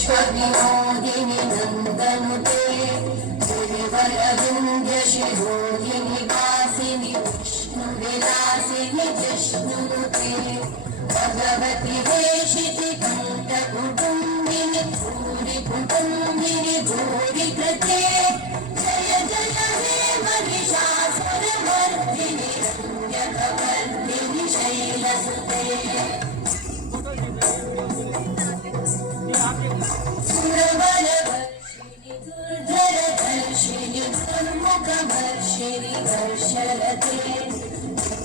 विश्वविनोदिनि नन्दनुते गिरिवरविन्द्यशिरोधिनि वासिनि विष्णुविलासिनि जिष्णुनुते भगवति हेशिति कण्ठकुटुम्बिनि भूरि कुटुम्बिनि भूरि कृते जय जय हे महिषासुरमर्दिनि रम्यकवर्दिनि शैलसुते सुरवरवर्षिणि दुर्धरधर्षिणि दुर्मुखवर्षिणि वर्षरते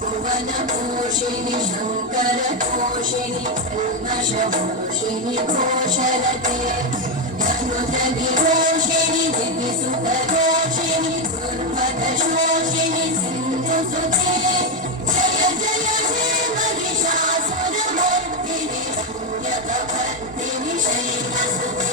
भुवनपोषिणि शङ्करतोषिणि कल्मषपोषिणि घोषरते धनुधनिरोषिणि दिविसुतरोषिणि दुर्मदशोषिणि सिन्धुसुते जय जय हे महिषासुरमर्दिनि रम्यकवर्दिनि शैलसुते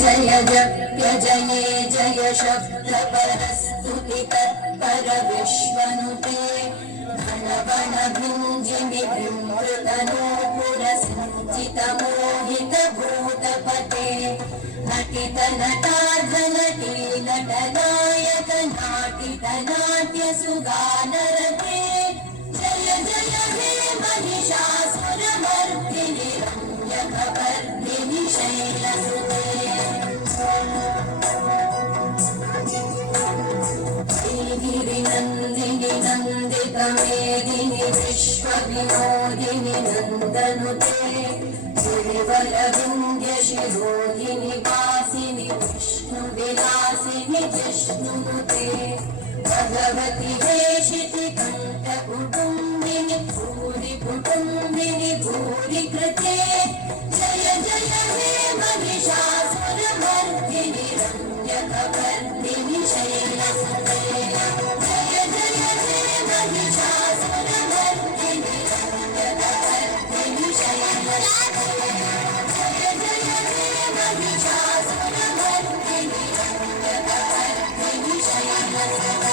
जय जप्य जये जय शब्दपरस्तुति तत्पर विश्वनुते घनवण भिञ्जिनि विमृतनूपुरसिञ्चित मोहित भूतपते नटित नटार्धनटी नटनायक नाटित नाट्य सुगानरते जय जय हे महिषासुरमर्दिनि रम्यकवर्दिनि शैलसुते गिरिनन्दिनि नन्दितमेदिनि विश्वविनोदिनि नन्दनुते गिरिवरविन्द्यशिरोधिनि वासिनि विष्णुविलासिनि जिष्णुनुते भगवति हेशिति कण्ठकुटुम्बिनि भूरि कुटुम्बिनि भूरि कृते जय जय हे महिषासुरमर्दिनि रम्यकवर्दिनि शैलसुते जय जय हे महिषासुरमर्दिनि रम्यकवर्दिनि शैलसुते जय जय हे महिषासुरमर्दिनि रम्यकवर्दिनि शैलसुते